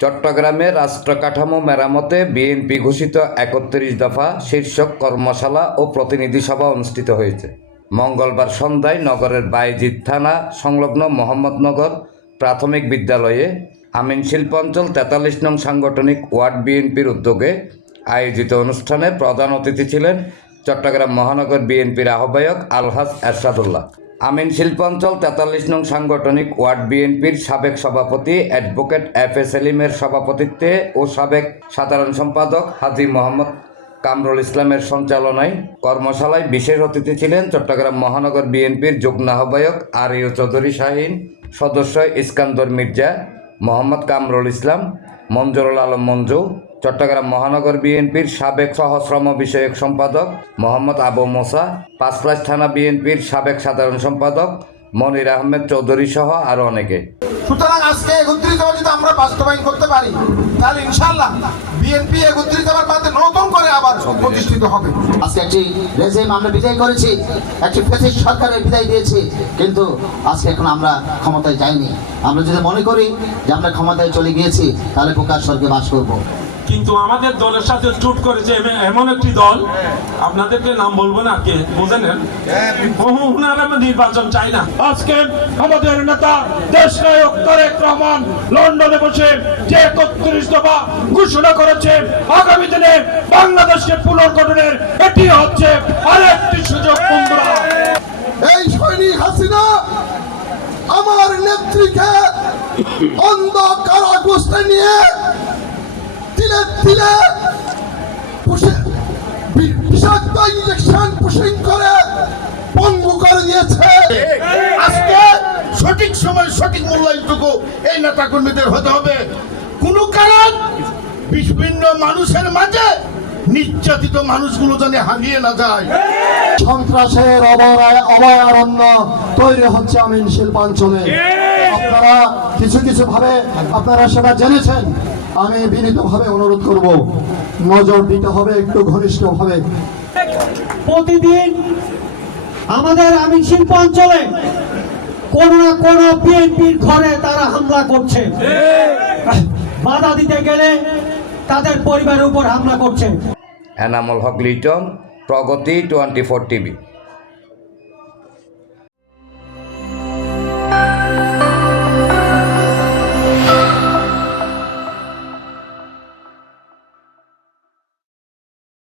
চট্টগ্রামে রাষ্ট্র কাঠামো মেরামতে বিএনপি ঘোষিত একত্রিশ দফা শীর্ষক কর্মশালা ও প্রতিনিধি সভা অনুষ্ঠিত হয়েছে। মঙ্গলবার সন্ধ্যায় নগরের বাইজিৎ থানা সংলগ্ন মোহাম্মদনগর প্রাথমিক বিদ্যালয়ে আমিন শিল্প অঞ্চল তেতাল্লিশ নং সাংগঠনিক ওয়ার্ড বিএনপির উদ্যোগে আয়োজিত অনুষ্ঠানে প্রধান অতিথি ছিলেন চট্টগ্রাম মহানগর বিএনপির আহ্বায়ক আলহাজ এরশাদুল্লাহ। আমিন শিল্পাঞ্চল, তেতাল্লিশ নং সাংগঠনিক ওয়ার্ড বিএনপির সাবেক সভাপতি অ্যাডভোকেট এফ এ সেলিমের সভাপতিত্বে ও সাবেক সাধারণ সম্পাদক হাজি মোহাম্মদ কামরুল ইসলামের সঞ্চালনায় কর্মশালায় বিশেষ অতিথি ছিলেন চট্টগ্রাম মহানগর বিএনপির যুগ্ম আহ্বায়ক আর ইউ চৌধুরী শাহিন, সদস্য ইস্কান্দর মির্জা, মোহাম্মদ কামরুল ইসলাম, মঞ্জুরুল আলম মঞ্জু চট্টগ্রাম মহানগর বিএনপির সাবেক সহশ্রম বিষয়ক সম্পাদক মোহাম্মদ আবু মোসা পাঁচলাশ থানা বিএনপির সাবেক সাধারণ সম্পাদক মনির আহমেদ চৌধুরী সহ আরও অনেকে। সুতরাং আজকে একত্রিত হওয়া যদি আমরা বাস্তবায়ন করতে পারি তাহলে ইনশাল্লাহ বিএনপি একত্রিত হওয়ার বাদে নতুন করে আবার প্রতিষ্ঠিত হবে। আজকে একটি রেজিম আমরা বিদায় করেছি একটি ফেসিস সরকারের বিদায় দিয়েছি কিন্তু আজকে এখন আমরা ক্ষমতায় যাইনি। আমরা যদি মনে করি যে আমরা ক্ষমতায় চলে গিয়েছি তাহলে প্রকাশ স্বর্গে বাস করব। কিন্তু আমাদের দলের সাথে জোট করেছে এম- এমন একটি দল। আপনাদেরকে নাম বলব না কে বুঝে নেন? বহু উনারা নির্বাচন চাই না। আজকে আমাদের নেতা দেশ নায়ক তারেক রহমান লন্ডনে বসে যে একত্রিশ দফা ঘোষণা করেছে আগামী দিনে বাংলাদেশকে পুনর্গঠনের এটি হচ্ছে আরেকটি সুযোগ বন্ধুরা। এই সৈনিক হাসিনা আমার নেত্রীকে অন্ধ কারাগ্রস্তে নিয়ে তিলে বিষাক্ত ইঞ্জেকশন পুশিং করে পঙ্গু করে দিয়েছে। আজকে সঠিক সময় সঠিক মূল্যায়নটুকু এই নেতা কর্মীদের হতে হবে। কোন কারণ বিভিন্ন মানুষের মাঝে নির্যাতিত মানুষগুলো যেন হারিয়ে না যায়। সন্ত্রাসের অভয়ারণ্য তৈরি হচ্ছে আমিন শিল্পাঞ্চলে। আপনারা কিছু কিছু ভাবে আপনারা সেটা জেনেছেন। আমি বিনীতভাবে অনুরোধ করব নজর দিতে হবে একটু ঘনিষ্ঠভাবে। প্রতিদিন আমাদের আমি শিল্প অঞ্চলে কোন না কোন বিএনপির ঘরে তারা হামলা করছে। বাধা দিতে গেলে তাদের পরিবারের উপর হামলা করছে। Enamul Haque Liton Pragati twenty four TV.